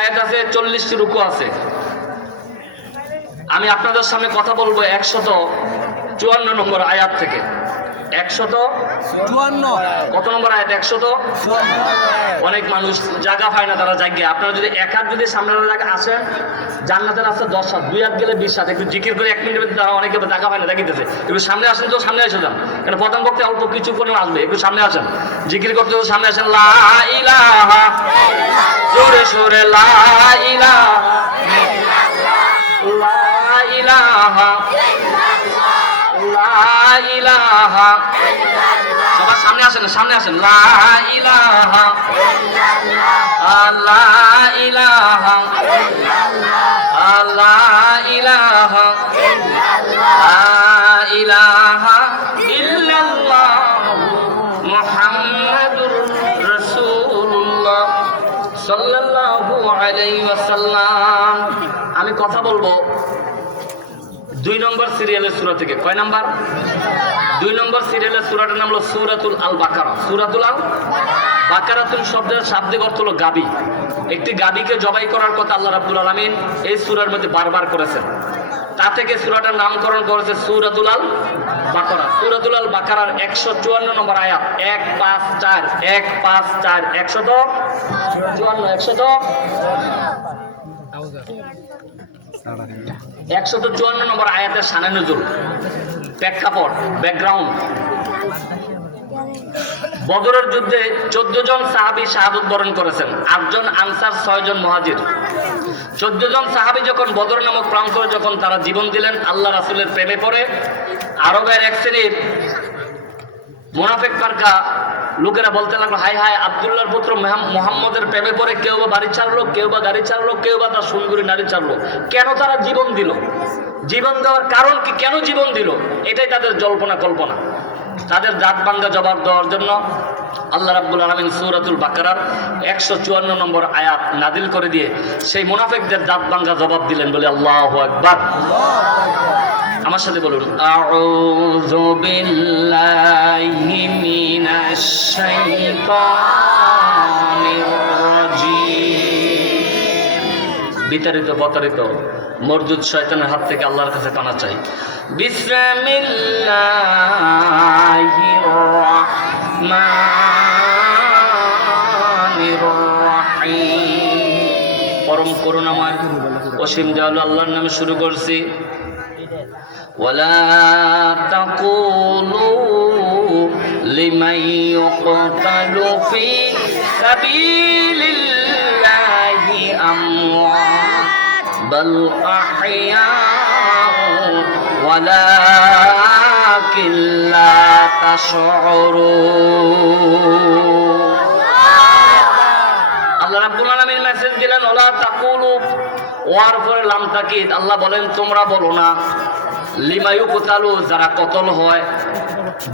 আয়াত আছে, 40টি রুকু আছে। আমি আপনাদের সামনে কথা বলবো 154 নম্বর আয়াত থেকে। 154 কত নম্বর আয়াত? 100। অনেক মানুষ জায়গা পায় না, তারা জায়গা। আপনারা যদি এক হাত যদি সামনে জায়গা আসেন, জান্নাতের রাস্তা 10 হাত, 2 হাত গেলে 20 হাত। একটু জিকির করে 1 মিনিটের মধ্যে তারা অনেকে জায়গা পায় না, দেখিতেছে। একটু সামনে আসেন তো, সামনে এসে যান, কারণ প্রধান বক্তা অল্প কিছু করে আসবে। একটু সামনে আসেন, জিকির করতে তো সামনে আসেন। লা ইলাহা, জোরে সোরে লা ইলাহা, লা ইলাহা, লা ইলাহা। সবার সামনে আসেন, সামনে আসেন। লা ইলাহা, লা ইলাহা, লা ইলাহা, লা ইলাহা ইল্লাল্লাহ মুহাম্মাদুর রাসূলুল্লাহ সাল্লাল্লাহু আলাইহি ওয়াসাল্লাম। আমি কথা বলবো 2 নম্বর সিরিয়ালের সূরা থেকে। কয় নাম্বার? 2 নম্বর সিরিয়ালের সূরাটার নাম হলো সূরাতুল আল বাকারা। সূরাতুল আল বাকারাতুল শব্দের শাব্দিক অর্থ হলো গাবি। একটি গাবিকে জবাই করার কথা আল্লাহ রাব্বুল আলামিন এই সূরার মধ্যে বারবার করেছেন। তা থেকে সূরাটার নামকরণ করেছে সূরাতুল আল বাকারা। সূরাতুল আল বাকারার 154 নম্বর আয়াত। 154 154 154 নম্বর আয়াতের শানে নজুল, প্রেক্ষাপট, ব্যাকগ্রাউন্ড। বদরের যুদ্ধে 14 জন সাহাবী শাহাদাত বরণ করেছেন, 8 জন আনসার, 6 জন মুহাজির। 14 জন সাহাবী যখন বদর নামক প্রান্তরে যখন তারা জীবন দিলেন আল্লাহ রাসূলের প্রেমে পড়ে, আরবের এক শ্রেণীর মুনাফিক মার্কা লোকেরা বলতে লাগলো, হায় হায়, আব্দুল্লাহর পুত্র মুহাম্মদের প্রেমে পড়ে কেউ বা বাড়ি ছাড়লো, কেউ বা গাড়ি ছাড়লো, কেউ বা তার সুন্দরী নারী ছাড়লো। কেন তারা জীবন দিল? জীবন দেওয়ার কারণ কি? কেন জীবন দিল? এটাই তাদের জল্পনা কল্পনা। তাদের দাঁত ভাঙ্গা জবাব দেওয়ার জন্য আল্লাহ রাব্বুল আলামিন সূরাতুল বাকারার 154 নম্বর আয়াত নাযিল করে দিয়ে সেই মুনাফিকদের দাঁত ভাঙ্গা জবাব দিলেন। বলে আল্লাহু আকবার। আমার সাথে বলুন, আউযু বিল্লাহি মিনাশ শাইতানির রাজীম। বিতাড়িত প্রতারিত মরদুদ শয়তানের হাত থেকে আল্লাহর কাছে পানা চাই। বিসমিল্লাহির রাহমানির রাহিম। পরম করুণাময় অসীম দয়ালু আল্লাহর নামে শুরু করছি। ওয়ালা তাকুলু লিমান ইউকতালু ফি সাবিলিল্লাহি আমওয়াত বাল আহইয়াউ ওয়ালাকিন লা তাশউরুন। আল্লাহ রাব্বুল আলামিন মেসেজ দিলেন, ওয়ালা তাকুলু, ওয়ার পরে লাম তাকিদ। আল্লাহ বলেন তোমরা বলো না, লিমা ইউকতালু, যারা কতল হয়,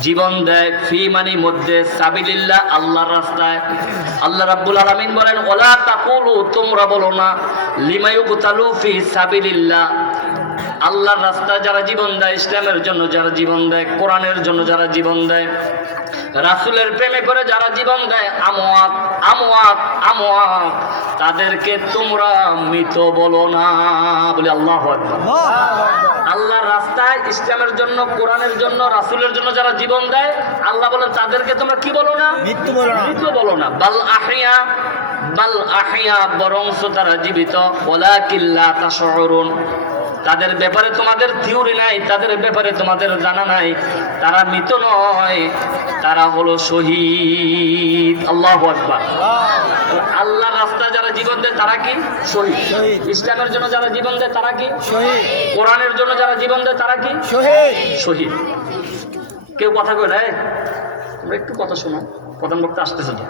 জীবন দেয়, ফি মানে মধ্যে, সাবিলিল্লাহ, আল্লাহর রাস্তায়। আল্লাহ রাব্বুল আলামিন বলেন ওয়ালা তাকুলু, তোমরা বলো না, লিমা ইউকতালু ফি সাবিলিল্লাহ, আল্লাহর রাস্তায় যারা জীবন দেয়, ইসলামের জন্য যারা জীবন দেয়, কোরআনের জন্য যারা জীবন দেয়, রাসূলের প্রেমে করে যারা জীবন দেয়, আমওয়াত আমওয়াত আমওয়াত, তাদেরকে তোমরা মৃত বলো না। বলে আল্লাহু আকবার। আল্লাহর রাস্তায়, ইসলামের জন্য, কোরআনের জন্য, রাসূলের জন্য যারা জীবন দেয়, আল্লাহ বলেন তাদেরকে তোমরা কি বলো না? মৃত্যু বলো না। মৃত্যু বলো না। বাল আহইয়া, বাল আহইয়া, বরং তারা জীবিত। ওয়ালাকিন লা তাশউরুন, তাদের ব্যাপারে তোমাদের থিওরি নাই, তাদের ব্যাপারে তোমাদের জানা নাই। তারা মৃত নয়, তারা হলো শহীদ। আল্লাহু আকবার। আল্লাহর রাস্তায় যারা জীবন দেয় তারা কি? শহীদ। ইসলামের জন্য যারা জীবন দেয় তারা কি? শহীদ। কোরআনের জন্য যারা জীবন দেয় তারা কি? শহীদ। শহীদ। কেউ কথা কই না? তোমরা একটু কথা শোনো, প্রধান বক্তা আসতেছে তো।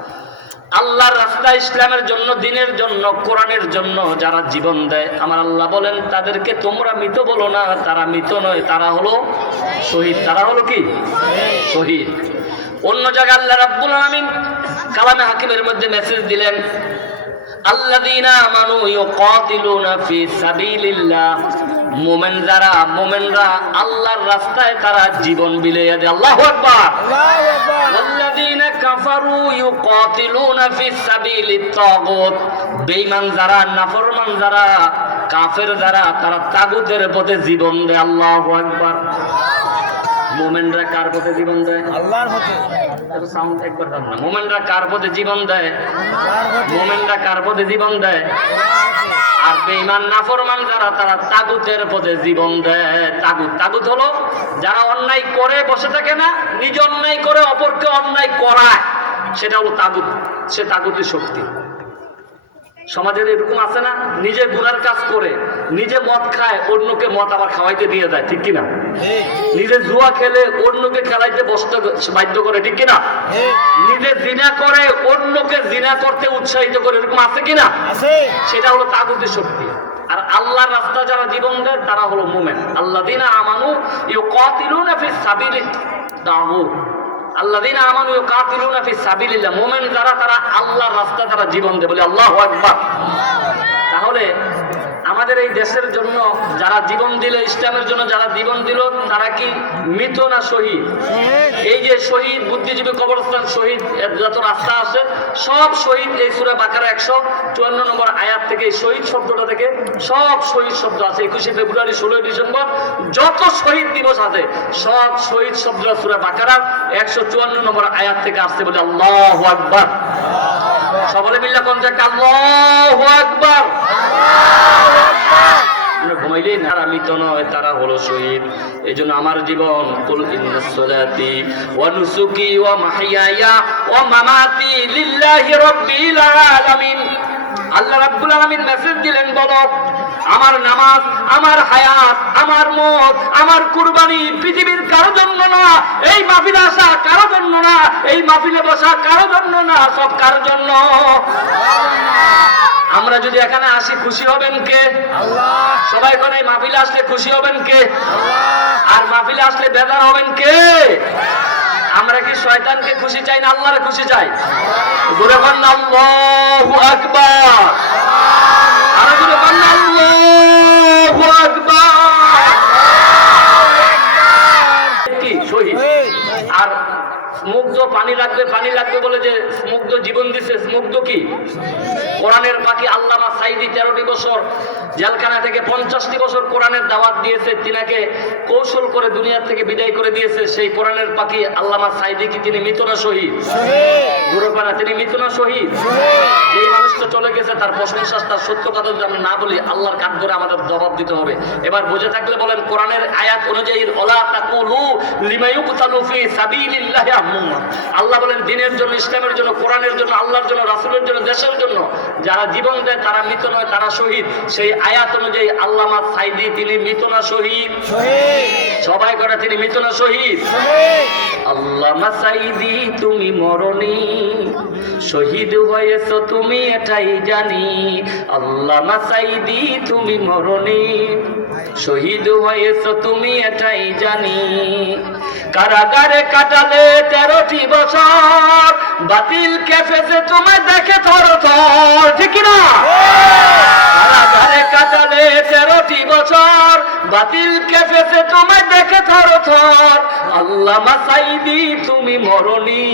আল্লাহর রাস্তায়, ইসলামের জন্য, দ্বীনের জন্য, কোরআনের জন্য যারা জীবন দেয়, আমার আল্লাহ বলেন তাদেরকে তোমরা মৃত বলো না। তারা মৃত নয়, তারা হলো শহীদ। তারা হলো কি? শহীদ। অন্য জায়গায় আল্লাহ রাব্বুল আলামিন কালামে হাকিমের মধ্যে মেসেজ দিলেন, আল্লাযীনা আমানু ইউকাতিলুনা ফি সাবিলিল্লাহ মোমেনরা আল্লাহর রাস্তায় তারা জীবন বিলিয়ে দেয়। আল্লাহু আকবার। ওয়াল্লাযীনা কাফারু ইউকাতিলুনা ফিস সাবিলিত তাগুত, বেঈমান যারা, নাফরমান যারা, কাফের যারা, তারা তাগুতের পথে জীবন দেয়। আল্লাহু আকবার। মোমেনরা কার পথে জীবন দেয়? আল্লাহর পথে। এত সাউন্ড একবার দাও না। মোমেনরা কার পথে জীবন দেয়? মোমেনরা কার পথে জীবন দেয়? আর বেঈমান নাফরমান যারা, তারা তাগুতের পথে জীবন দেয়। তাগুত হলো যারা অন্যায় করে বসে থাকে না, নিজে অন্যায় করে অপরকে অন্যায় করায়, সেটা হলো তাগুত। সে তাগুতের শক্তি। সমাজের এরকম আছে না, নিজে গুনার কাজ করে, নিজে মদ খায়, অন্যকে মদ আবার খাওয়াইতে দিয়ে দেয়, ঠিক কিনা? নিজে জুয়া খেলে অন্যকে খেলাইতে বসতে বাধ্য করে, ঠিক কিনা? নিজে জিনা করে অন্যকে জিনা করতে উৎসাহিত করে, এরকম আছে কিনা? সেটা হলো তাগুতের শক্তি। আর আল্লাহর রাস্তা যারা জীবন দেয় তারা হলো মুমিন। আল্লাযীনা আমানু ইউকাতিলুনা ফিস সাবিলিত তাগুত, আল্লাযীনা আমানু ইউকাতিলুনা ফিস সাবিলিল্লাহ, মুমিন যারা, তারা আল্লাহর রাস্তায় তারা জীবন দেয়। বলে আল্লাহু আকবার। তাহলে আমাদের এই দেশের জন্য যারা জীবন দিল, ইসলামের জন্য যারা জীবন দিল, তারা কি মৃত না শহীদ? এই যে শহীদ, বুদ্ধিজীবী কবরস্থান, শহীদ যত রাস্তা আছে, সব শহীদ এই সূরা বাকারা 154 নম্বর আয়াত থেকে, এই শহীদ শব্দটা থেকে সব শহীদ শব্দ আছে। 21শে ফেব্রুয়ারি, 16ই ডিসেম্বর যত শহীদ দিবস আছে, সব শহীদ শব্দ সূরা বাকারার 154 নম্বর আয়াত থেকে আসছে। বলে আল্লাহু আকবার। সকলে মিল্লা কোন জায়গা আল্লাহু আকবার। ঘুমাইলেই তারা মৃত নয়, তারা হলো শহীদ। এই জন্য আমার জীবন, কুল ইন্নাস সালাতি ওয়া নুসুকি ওয়া মাহইয়ায়া ওয়া মামাতি লিল্লাহি রাব্বিল আলামিন। আল্লাহ রাব্বুল আলামিন মেসেজ দিলেন, বলো আমার নামাজ, আমার হায়াত, আমার মত, আমার কুরবানি পৃথিবীর কারো জন্য না, এই মাহফিলে আসা কারো জন্য না, এই মাহফিলে বসা কারো জন্য না, সব কার জন্য? আমরা যদি এখানে আসি, খুশি হবেন কে? আল্লাহ। সবাই কোন এই মাহফিলে আসলে খুশি হবেন কে? আল্লাহ। আর মাহফিলে আসলে বেজার হবেন কে? আমরা কি শয়তানকে খুশি চাই না আল্লাহর খুশি চাই? জোরে বলেন আল্লাহু আকবার। আর জোরে বলেন আল্লাহু আকবার। কি শহীদ? আর মুগ্ধ পানি লাগবে বলে যে মুগ্ধ জীবন দিছে, মুগ্ধ কি? কোরআনের পাখি আল্লামা সাঈদী 13টি বছর জেলখানা থেকে 50টি বছর কোরআনের দাওয়াত দিয়েছে, তিনাকে কৌশল করে দুনিয়া থেকে বিদায় করে দিয়েছে। সেই কোরআনের পাখি আল্লামা সাঈদী কি তিনি মৃত না শহীদ? গুরুপানা তিনি মৃত না শহীদ? যেই মানুষটা চলে গেছে তার প্রশংসা, তার সত্য কথা যদি আমরা না বলি, আল্লাহর কাঠ ধরে আমাদের জবাব দিতে হবে। এবার বুঝে থাকলে বলেন, কোরআনের আয়াত অনুযায়ী ওয়ালা তাকুলু লিমা ইউকতালু ফি সাবিলিল্লাহি আমুন্না, আল্লাহ বলেন দিনের জন্য, ইসলামের জন্য, কোরআনের জন্য, আল্লাহর জন্য, রাসূলের জন্য, দেশের জন্য যারা জীবন দেয় তারা মৃত নয়, তারা শহীদ। সেই আয়াত অনুযায়ী আল্লামা সাঈদী তিনি মৃত না শহীদ? সবাই করে তিনি মৃত না শহীদ? আল্লামা সাঈদী তুমি মরনি, শহীদ হয়েছো তুমি এটাই জানি। আল্লামা সাঈদী তুমি মরনি, শহীদ হয়েছো তুমি এটাই জানি। কারাগারে কাটালে 13টি বছর, বাতিল কেফেছে তোমায় দেখে থরথর, ঠিক না? কারাগারে কাটালে 13টি বছর, বাতিল কেফেছে তোমায় দেখে থরথর। আল্লামা সাঈদী তুমি মরনি,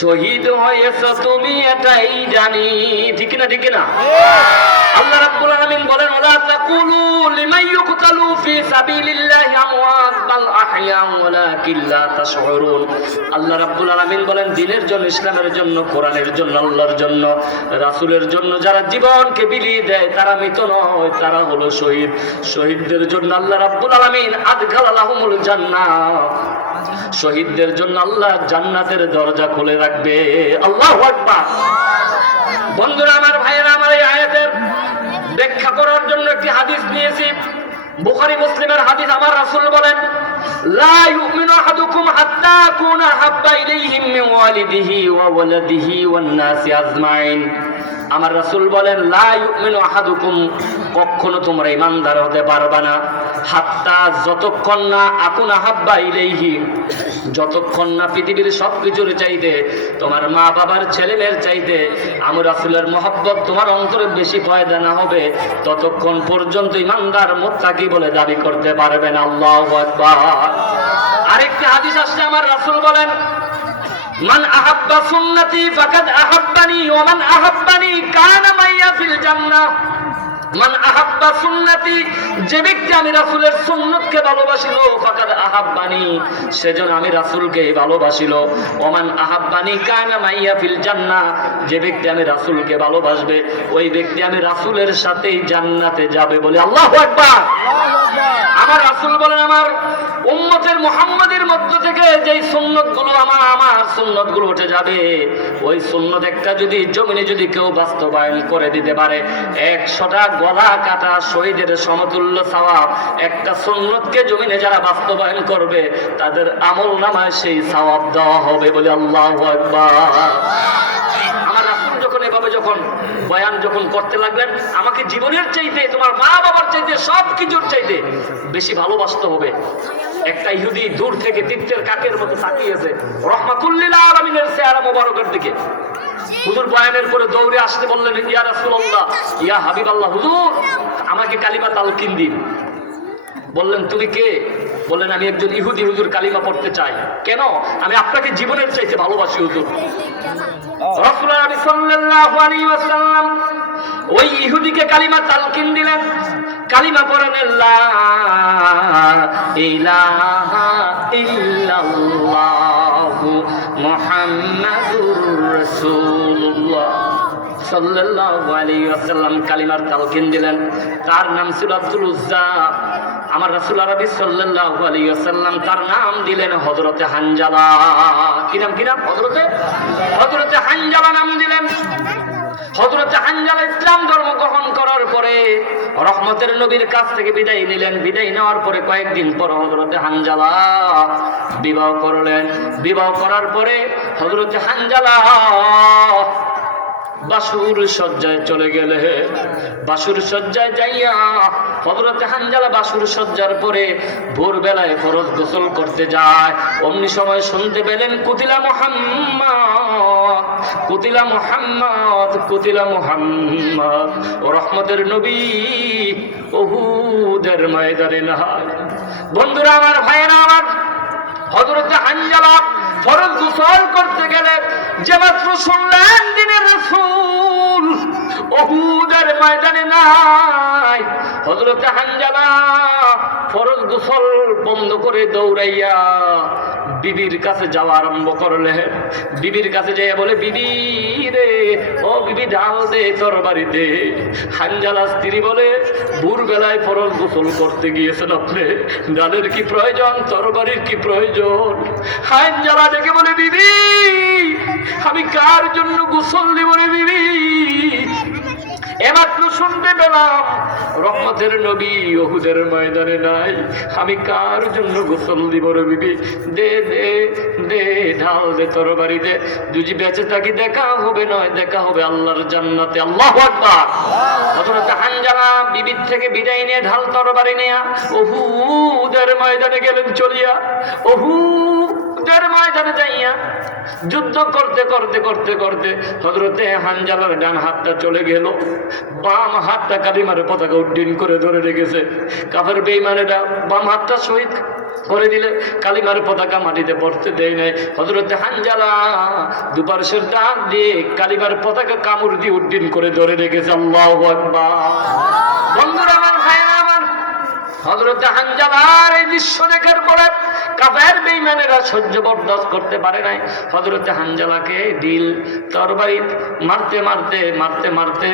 শহীদ হয়েছো তুমি এটাই জানি, ঠিক না? ঠিক না? আল্লাহ রাব্বুল আলামিন বলেন, ওয়ালা তাকুলু লিমান ইউকতালু ফি সাবিলিল্লাহি আমওয়াত বাল আহইয়া ওয়ালাকিন লা তাশউরুন। আল্লাহ রাব্বুল আলামিন বলেন, দ্বীনের জন্য, ইসলামের জন্য, কোরআনের জন্য, আল্লাহর জন্য, রাসূলের জন্য যারা জীবনকে বিলিয়ে দেয় তারা মৃত নয়, তারা হলো শহীদ। শহীদদের জন্য আল্লাহ রাব্বুল আলামিন আদখালাহুমুল জান্নাহ, শহীদদের জন্য আল্লাহ জান্নাতের দরজা খুলে রাখবে। আল্লাহু আকবার। বন্ধুরা আমার, ভাইয়েরা আমার, এই আয়াতের ব্যাখ্যা করার জন্য একটি হাদিস নিয়েছি, বুখারী মুসলিমের হাদিস। আমার রাসূল বলেন, লা ইউমিনু আহাদুকুম হাত্তা আকুনা হাব্বা ইলাইহি মিন ওয়ালিদিহি ওয়া ওয়ালাদিহি ওয়ান নাসি আজমাইন। আমার রাসূল বলেন লা ইউমিনু আহাদুকুম, কখনো তোমরা ঈমানদার হতে পারবে না হাত্তা যতক্ষণ না আকুনা হাব্বা ইলাইহি, যতক্ষণ না পৃথিবীর সবকিছুর চাইতে তোমার মা বাবার ছেলে মেয়ের চাইতে আমি রাসূলের মহব্বত তোমার অন্তরে বেশি পয়দা না হবে, ততক্ষণ পর্যন্ত ঈমানদার মুত্তাকি বলে দাবি করতে পারবে না। আল্লাহু আকবার। আরেকটা হাদিস আসছে, আমার রাসূল বলেন মান আহাব্বা সুন্নতি ফাকাদ আহাব্বানি ওয়া মান আহাব্বানি কানা মাইয়া ফিল জান্নাহ। মান আহাব্বা সুন্নতি, যে ব্যক্তি আমি রাসূলের সুন্নতকে ভালোবাসিল, ফাকাদ আহাব্বানি, সেজন্য আমি রাসূলকে ভালোবাসিল। ওয়া মান আহাব্বানি কানা মাইয়া ফিল জান্নাহ, যে ব্যক্তি আমি রাসূলকে ভালোবাসবে ওই ব্যক্তি আমি রাসূলের সাথেই জান্নাতে যাবে বলে। আল্লাহু আকবার। আমার রাসূল বলেন আমার উম্মতের মুহাম্মাদের মধ্য থেকে যেই সুন্নতগুলো আমার সুন্নতগুলো উঠে যাবে, ওই সুন্নত একটা যদি জমিনে যদি কেউ বাস্তবায়ন করে দিতে পারে 100টা গলা কাটা শহীদের সমতুল্য সওয়াব। একটা সুন্নতকে জমিনে যারা বাস্তবায়ন করবে তাদের আমল নামায় সেই সওয়াব দেওয়া হবে বলে। আল্লাহু আকবার। আমার রাসূল যখন এভাবে যখন বয়ান যখন করতে লাগলেন, আমাকে জীবনের চাইতে তোমার মা বাবার চাইতে সব কিছুর চাইতে বেশি ভালোবাসতে হবে। একটা ইহুদি দূর থেকে তীর্থের কাকের মতো তাকিয়েছে রাহমাতুল লিল আলামিনের চেহারা মোবারকের দিকে। হুজুর বয়ানের পরে দৌড়ে আসতে বললেন ইয়া রাসূলুল্লাহ, ইয়া হাবিবাল্লাহ, হুজুর আমাকে কালিমা তালকিন দিন। বললেন তুমি কে? বললেন আমি একজন ইহুদি, হুজুর কালিমা পড়তে চাই। কেন? আমি আপনাকে জীবনের চাইতে ভালোবাসি হুজুর। রাসূলুল্লাহ সাল্লাল্লাহু আলাইহি ওয়াসাল্লাম ওই ইহুদিকে কালিমা তালকিন দিলেন। কালিমা পড়েন লা ইলাহা ইল্লাল্লাহু মুহাম্মাদুর রাসূলুল্লাহ সাল্লাল্লাহু আলাইহি ওয়াসাল্লাম কালিমার তালকিন দিলেন। তার নাম ছিল আব্দুল উজ্জা। আমার রাসূল আরবি সাল্লাল্লাহু আলাইহি ওয়াসাল্লাম তার নাম দিলেন হযরতে হানজালা। কি নাম? কি নাম? হযরতে হানজালা নাম দিলেন। হযরতে হানজালা ইসলাম ধর্ম গ্রহণ করার পরে রহমতের নবীর কাছ থেকে বিদায় নিলেন। বিদায় নেওয়ার পরে কয়েকদিন পর হযরতে হানজালা বিবাহ করলেন। বিবাহ করার পরে হযরতে হানজালা বাসুর সজ্জায় চলে গেলে। বাসুর সজ্জায় যাইয়া হযরতে হানজালা বাসুর সজ্জার পরে ভোরবেলায় ফরজ গোসল করতে যায়। অমনি সময় শুনতে পেলেন কুতিলা মুহাম্মদ, কুতিলা মুহাম্মদ, কুতিলা মুহাম্মদ। ও রহমতের নবী উহুদের ময়দানে নাই। বন্ধুরা আমার, ভাইয়েরা আমার, হযরতে হানজালা ফরজ গোসল করতে গেলে যে মাত্র শুনলেন দিনের রাসূল উহুদের ময়দানে নাই, হযরতে হানজালা ফরজ গোসল বন্ধ করে দৌড়াইয়া বিবির কাছে যাওয়া আরম্ভ করলেন। বিবির কাছে যেয়ে বলে, বিবি রে, ও বিবি ডাল দে তরবারিতে। হানজালা স্ত্রী বলে, ভোরবেলায় ফরজ গোসল করতে গিয়েছেন আপনি, ডালের কি প্রয়োজন, তরবারির কি প্রয়োজন? হানজালা ডেকে বলে, বিবি আমি কার জন্য গোসল দিব রে বিবি? এমাত্র শুনতে পেলাম রহমতের নবী উহুদের ময়দানে নাই, আমি কার জন্য গোসল দিব রে বিবি? দে দে দে, ঢাল দে তরবারি দে, যদি বেঁচে থাকি দেখা হবে, নয় দেখা হবে আল্লাহর জান্নাতে। আল্লাহু আকবার। হযরত হানজালা বিবির থেকে বিদায় নিয়ে ঢাল তরবারি নিয়ে উহুদের ময়দানে গেলেন চলিয়া। উহুদের ময়দানে যাইয়া যুদ্ধ করতে করতে করতে করতে হযরতে হানজালার ডান হাতটা চলে গেল, বাম হাতটা কালিমার পতাকা উড্ডীন করে ধরে রেখেছে। কাফের বেঈমানেরা বাম হাতটা শহীদ করে দিলে কালিমার পতাকা মাটিতে পড়তে দেয় নাই। হযরতে হানজালা দুপার্শ্বের ডান দিয়ে কালিমার পতাকা কামড় দিয়ে উড্ডীন করে ধরে রেখেছে। আল্লাহু আকবার। বন্ধুরা আমার, ভাইয়েরা আমার, হযরতে হানজালার এই দৃশ্য দেখার পরে কাফের বেঈমানেরা সহ্য বরদাস্ত করতে পারে নাই। হযরতে হানজালাকে ঢিল তরবারি মারতে মারতে মারতে মারতে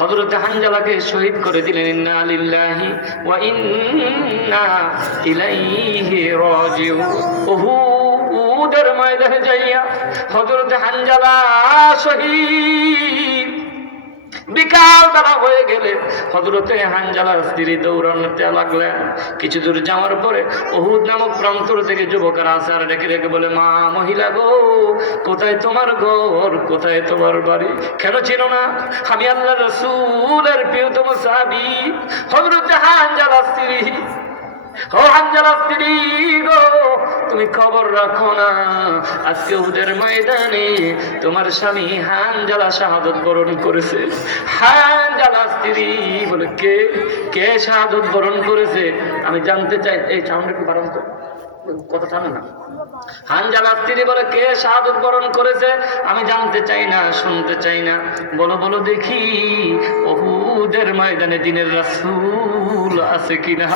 হযরতে হানজালাকে শহীদ করে দিলেন। ইন্না লিল্লাহি ওয়া ইন্না ইলাইহি রাজিউন। উহুদের ময়দানে যাইয়া হযরতে হানজালা শহীদ। বিকাল বেলা হয়ে গেলে হযরতে হানজালার স্ত্রী দৌড়াতে লাগলেন। কিছু দূর যাওয়ার পরে উহুদ নামক প্রান্তর থেকে যুবকেরা আসে আর ডেকে ডেকে বলে, মা মহিলা গো, কোথায় তোমার ঘর, কোথায় তোমার বাড়ি? কেন চিনো না? আমি আল্লাহর রাসূলের প্রিয়তম সাহাবী হযরতে হানজালার স্ত্রী। ও হানজালার স্ত্রী গো, তুমি খবর রাখো না, আজকে উহুদের ময়দানে তোমার স্বামী হানজালা শাহাদাত বরণ করেছে। হানজালার স্ত্রী বলে, কে কে শাহাদাত বরণ করেছে? আমি জানতে চাই। এই সাউন্ড একটু বাড়ান তো, কথা টানে না। হানজালার স্ত্রী বলে, কে শাহাদাত বরণ করেছে? আমি জানতে চাই না, শুনতে চাই না, বলো বলো দেখি উহুদের ময়দানে দিনের রাসূল আছে কিনা।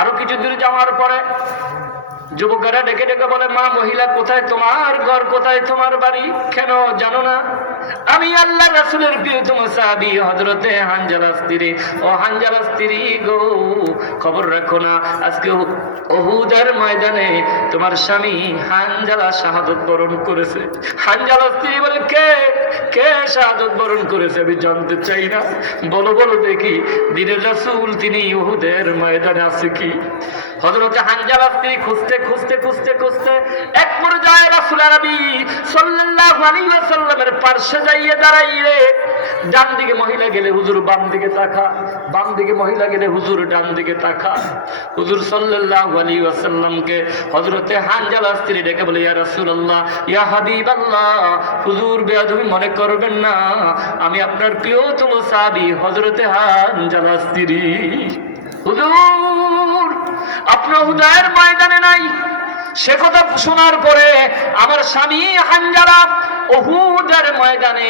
আরো কিছু দূর যাওয়ার পরে যুবকেরা ডেকে ডেকে বলে, মা মহিলা কোথায় তোমার ঘর, কোথায় তোমার বাড়ি? কেন জানো না? আমি আল্লাহ রাসূলের প্রিয়তম সাহাবী হযরতে হানজালার স্ত্রী। ও হানজালার স্ত্রী গো, খবর রাখো না, আজকে উহুদের ময়দানে তোমার স্বামী হানজালা শাহাদাত বরণ করেছে। হানজালার স্ত্রী বলে, কে কে শাহাদাত বরণ করেছে? আমি জানতে চাই না, বলো বলো দেখি দিনের রাসূল তিনি উহুদের ময়দানে আছে কি? হযরতে হানজালার স্ত্রী খুঁজতে খুঁজতে খুঁজতে খুঁজতে এক পর্যায়ে রাসূল নবী সাল্লাল্লাহু আলাইহি ওয়াসাল্লামের পাশে যাইয়ে দাঁড়াইলে, ডান দিকে মহিলা গেলে হুজুর বাম দিকে তাকা, বাম দিকে মহিলা গেলে হুজুর ডান দিকে তাকা। হুজুর সাল্লাল্লাহু আলাইহি ওয়াসাল্লামকে হযরতে হানজালার স্ত্রী ডেকে বলে, ইয়া রাসূলুল্লাহ, ইয়া হাবিবাল্লাহ, হুজুর বেয়াদবি মনে করবেন না, আমি আপনার প্রিয়তম সাহাবী হযরতে হানজালার স্ত্রী। হুজুর আপনার উহুদের ময়দানে নাই। সে কথা শোনার পরে আমার স্বামী হানজালা উহুদের ময়দানে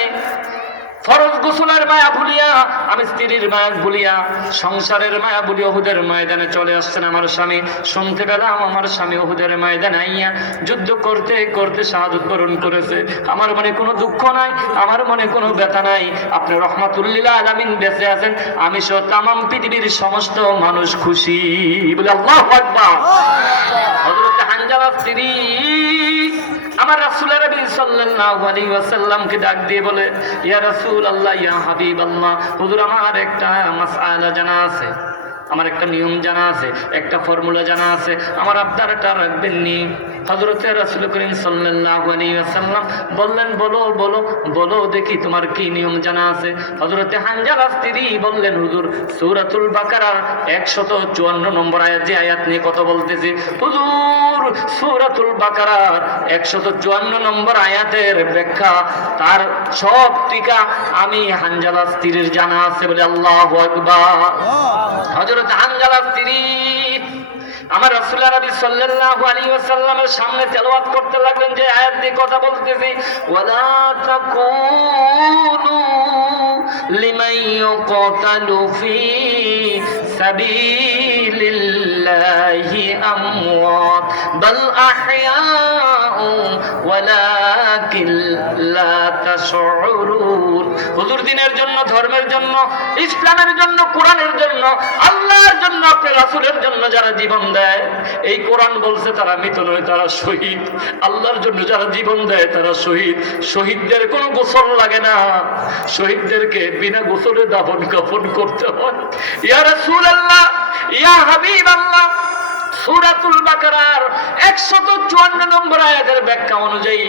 ফরজ গোসলের মায়া ভুলিয়া, আমি স্ত্রীর মায়া ভুলিয়া, সংসারের মায়া ভুলি উহুদের ময়দানে চলে আসছেন আমার স্বামী। শুনতে পেলাম আমার স্বামী উহুদের ময়দানে আইয়া যুদ্ধ করতে করতে শাহাদাত বরণ করেছে। আমার মনে কোনো দুঃখ নাই, আমার মনে কোনো ব্যথা নাই। আপনি রহমাতুল্লিল আলামিন বেঁচে আছেন, আমি সহ তামাম পৃথিবীর সমস্ত মানুষ খুশি। বলে আল্লাহু আকবার। হযরত হানজালার স্ত্রী আমার রাসূলের নবী সাল্লাল্লাহু আলাইহি ওয়াসাল্লামকে ডাক দিয়ে বলে, ইয়া রাসূলুল্লাহ, ইয়া হাবিবাল্লাহ, হুজুর আমার একটা মাসআলা জানা আছে, আমার একটা নিয়ম জানা আছে, একটা ফর্মুলা জানা আছে, আমার আবদারটা রাখবেন নি? হযরতে রাসূল করিম সাল্লাল্লাহু আলাইহি ওয়াসাল্লাম বললেন, বলো বলো বলো দেখি তোমার কি নিয়ম জানা আছে। হযরতে হানজালার স্ত্রী বললেন, হুজুর সূরাতুল বাকারার 154 নম্বর আয়াত, যে আয়াত নিয়ে কথা বলতেছি, হুজুর সূরাতুল বাকারার 154 নম্বর আয়াতের ব্যাখ্যা, তার সব টিকা আমি হানজালার স্ত্রীর জানা আছে। বলে আল্লাহু আকবার। হযরত হানজালার স্ত্রী আমার রাসূলুল্লাহ নবী সাল্লাল্লাহু আলাইহি ওয়াসাল্লামের সামনে তেলাওয়াত করতে লাগলেন, যে আয়াত দিয়ে কথা বলতেছি, ওয়ালা তাকুনু লিমান ইউকাতালু ফি সাবিলিল্লাহি আমওয়াত বাল আহইয়াউ ওয়ালাকিন লা তাশউরুন। হুজুর দিনের জন্য, ধর্মের জন্য, ইসলামের জন্য, কোরআনের জন্য, আল্লাহর জন্য, আপনার রাসূলের জন্য যারা জীবন দেয়, এই কোরআন বলছে তারা মৃত নয়, তারা শহীদ। আল্লাহর জন্য যারা জীবন দেয় তারা শহীদ। শহীদদের কোনো গোসল লাগে না, শহীদদেরকে বিনা গোসলে দাফন কাফন করতে হয়। ইয়া রাসূলুল্লাহ, ইয়া হাবিবাল্লাহ, সূরাতুল বাকারার 154 নম্বর আয়াতের ব্যাখ্যা অনুযায়ী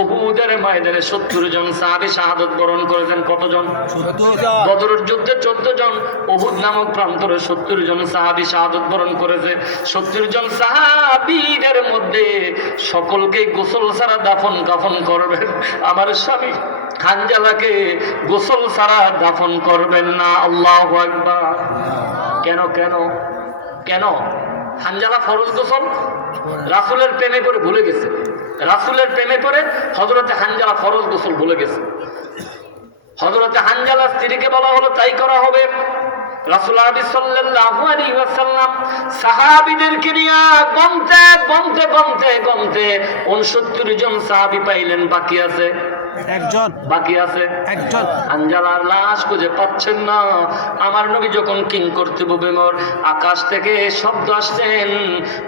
উহুদের ময়দানে 70 জন সাহাবী শাহাদাত বরণ করেছেন। কতজন? 70 জন। বদরের যুদ্ধে 14 জন, উহুদ নামক প্রান্তরে 70 জন সাহাবী শাহাদাত বরণ করেছে। 70 জন সাহাবীদের মধ্যে সকলকে গোসল ছাড়া দাফন কাফন করবেন। আমার স্বামী হানজালাকে গোসল ছাড়া দাফন করবেন না। আল্লাহু আকবার। কেন কেন কেন? হানজালা ফরজ গোসল রাসূলের প্রেমে পড়ে ভুলে গেছে। রাসূলের প্রেমে পড়ে হযরতে হানজালা ফরজ গোসল ভুলে গেছে। হযরতে হানজালার স্ত্রীকে বলা হলো তাই করা হবে। রাসূল সাল্লাল্লাহু আলাইহি ওয়াসাল্লাম সাহাবীদেরকে নিয়ে গমতে গমতে গমতে গমতে 69 জন সাহাবী পাইলেন, বাকি আছে একজন, বাকি আছে একজন। হানজালার লাশ খুঁজে পাচ্ছেন না। আমার নবী যখন কিং কর্তব্য বেমর, আকাশ থেকে শব্দ আসছেন,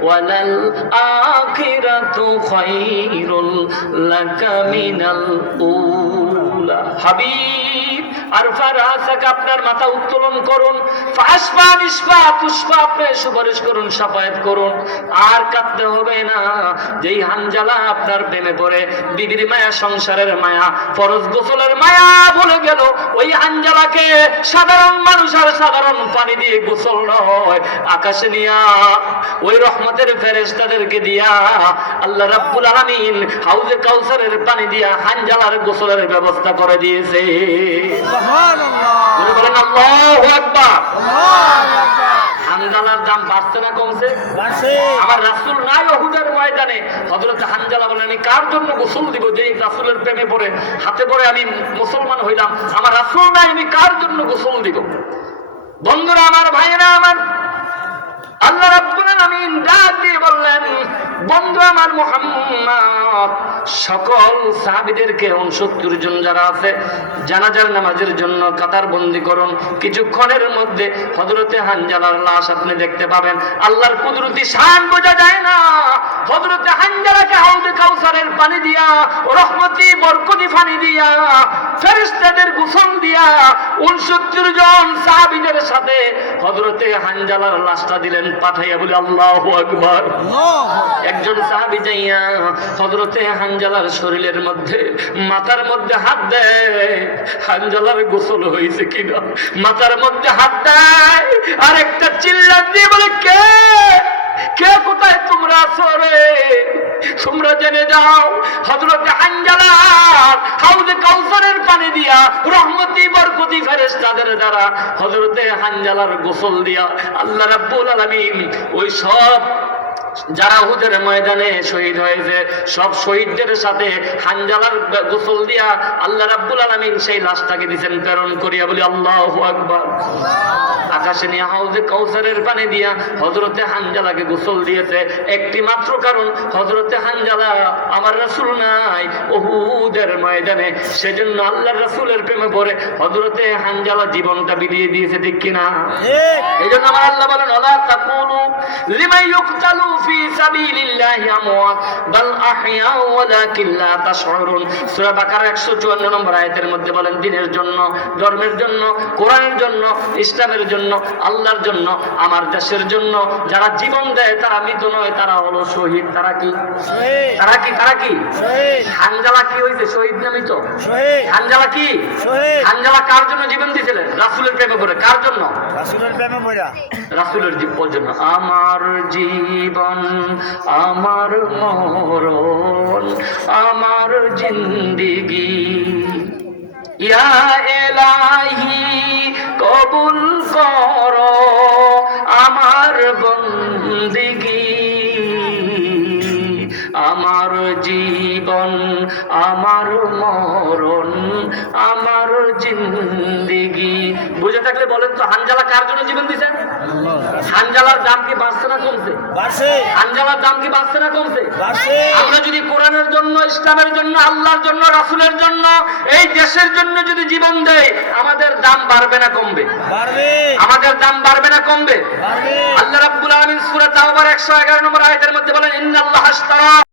ওয়ালাল আখিরাতু খায়রুল লাকা মিনাল উলা। হাবিব আরফা রাসাকা, আপনার মাথা উত্তোলন করুন, ফাসফা নিসফা তুসফা, আপনি সুপারিশ করুন, শাফায়াত করুন, আর কাঁদতে হবে না। যেই হানজালা আপনার প্রেমে পড়ে বিবির মায়া, সংসারের মায়া, ফরজ গোসলের মায়া ভুলে গেল, ওই হানজালাকে সাধারণ মানুষ আর সাধারণ পানি দিয়ে গোসল নয়, আকাশে নিয়া ওই রহমতের ফেরেশতাদেরকে দিয়া আল্লাহ রাব্বুল আলামিন হাউজে কাউসারের পানি দিয়া হানজালার গোসলের ব্যবস্থা করে দিয়েছে। সুবহানাল্লাহ, বলেন আল্লাহু আকবার। হানজালার দাম বাড়ছে না কমছে? বাড়ছে। আমার রাসূল নাই উহুদের ময়দানে, হযরত হানজালা বলেন আমি কার জন্য গোসল দিব? যে রাসূলের প্রেমে পড়ে হাতে পড়ে আমি মুসলমান হইলাম, আমার রাসূল নাই, আমি কার জন্য গোসল দিব? বন্ধুরা আমার, ভাইয়েরা আমার, আল্লাহ রাব্বুল আলামিন ডাক দিয়ে বললেন, বন্ধু আমার মুহাম্মদ, সকল সাহাবীদেরকে 69 জন যারা আছে জানাজার নামাজের জন্য কাতার বন্দী করুন। কিছুক্ষণের মধ্যে হযরতে হানজালার লাশ আপনি দেখতে পাবেন। আল্লাহর কুদরতি শান বোঝা যায় না। হযরতে হানজালাকে হাউজে কাউসারের পানি দিয়া, রহমতি বরকতি পানি দিয়া, ফেরেশতাদের গোসল দিয়া 69 জন সাহাবীদের সাথে হযরতে হানজালার লাশটা দিলেন পাঠাইয়া, বলে আল্লাহু আকবার। একজন সাহাবী যাইয়া হযরতে হানজালার শরীরের মধ্যে, মাথার মধ্যে হাত দেয়, হানজালার গোসল হয়েছে কিনা মাথার মধ্যে হাত দেয়, আর একটা চিল্লা দিয়ে বলে, কে কে কোথায় তোমরা আছো রে? তোমরা জেনে যাও, হযরতে হানজালা হাউজে কাউসারের পানি দিয়া, রহমতি বরকতি ফেরেশতাদের দ্বারা হযরতে হানজালার গোসল দিয়া আল্লাহ রাব্বুল আলামিন ওই সব যারা উহুদের ময়দানে শহীদ হয়েছে সব শহীদদের সাথে হানজালার গোসল দিয়া আল্লাহ রাব্বুল আলামিন সেই লাশটাকে দিবেন প্রেরণ করিয়া, বলি আল্লাহু আকবার। আকাশে নিয়ে হাউজে কাউসারের পানি দিয়া হযরতে হানজালাকে গোসল দিয়েছে একটি মাত্র কারণ, হযরতে হানজালা আমার রাসূল নাই উহুদের ময়দানে, সেজন্য আল্লাহর রাসূলের প্রেমে পড়ে হযরতে হানজালা জীবনটা বিলিয়ে দিয়েছে, ঠিক কিনা? এইজন্য আমার আল্লাহ বলেন, ওয়ালা তাকুলু লিমান ইউকতালু ফি সাবিলিল্লাহি আমওয়াত বাল আহইয়া ওয়ালাকিন লা তাশউরুন। সূরা বাকারা 154 নম্বর আয়াতের মধ্যে বলেন, দিনের জন্য, ধর্মের জন্য, কোরআনের জন্য, ইসলামের জন্য, আল্লাহর জন্য, আমার দেশের জন্য যারা জীবন দেয় তারা মৃত নয়, তারা হলো শহীদ। তারা কি? তারা কি? তারা কি? হানজালা কি হয়েছে? শহীদ না মৃত? হানজালা কি? হানজালা কার জন্য জীবন দিয়েছিলেন? রাসূলের প্রেমে পড়ে। কার জন্য? রাসূলের প্রেমে পড়ে, রাসূলের জন্য। আমার জীবন, আমার মরণ, আমার জিন্দেগি, ইয়া ইলাহি কবুল করো আমার বন্দেগি, আমার জীবন, আমার মরণ, আমার জিন্দেগি। বুঝে থাকলে বলেন তো, হানজালা কার জন্য জীবন দিয়েছেন? হানজালার দাম কি বাড়ছে না কমছে? বাড়ছে। হানজালার দাম কি বাড়ছে না কমছে? বাড়ছে। আমরা যদি কোরআনের জন্য, ইসলামের জন্য, আল্লাহর জন্য, রাসূলের জন্য, এই দেশের জন্য যদি জীবন দেয়, আমাদের দাম বাড়বে না কমবে? বাড়বে। আমাদের দাম বাড়বে না কমবে? বাড়বে। আল্লাহ রাব্বুল আলামিন সূরা তাওবার 111 নম্বর আয়াতের মধ্যে বলেন, ইন্নাল্লাহা আশতারা